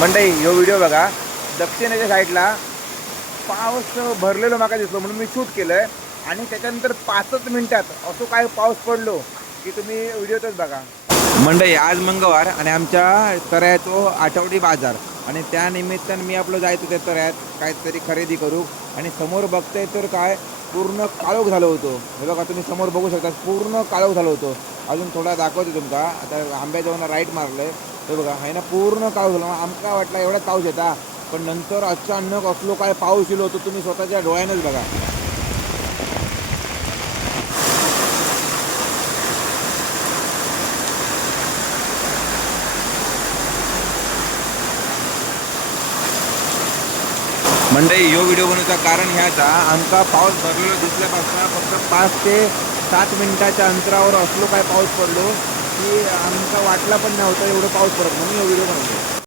मंडई ह्यो व्हिडिओ बघा. दक्षिणेच्या साईडला पाऊस भरलेलो माका दिसलो म्हणून मी शूट केलंय. आणि त्याच्यानंतर 5च मिनिटात असं काय पाऊस पडलो की तुम्ही व्हिडिओतच बघा. मंडई आज मंगळवार आणि आमच्या तऱ्याचो आठवडी बाजार आणि त्या निमित्तानं मी आपलं जायचं त्या तऱ्यात काहीतरी खरेदी करू. आणि समोर बघताय तर काय पूर्ण काळोख झालं होतं. हे बघा तुम्ही समोर बघू शकता पूर्ण काळोख झालं होतं. अजून थोडा दाखवतो तुमका. आता आंब्याजवळनं राईट मारलंय हे बघा. आहे ना पूर्ण काळोख झालं. आमका वाटला एवढा पाऊस येता पण नंतर अचानक असलो काय पाऊस येलो होतो तुम्ही स्वतःच्या डोळ्यानंच बघा. मंडई ह्यो व्हिडिओ बनवण्याचं कारण ह्याचा आमका पाऊस भरलेलो दिसल्यापासून फक्त 5 ते 7 मिनिटाच्या अंतरावर असलो काय पाऊस पडलो की आमका वाटला पण नव्हता एवढं पाऊस पडत म्हणून ह्यो व्हिडिओ बनवतो.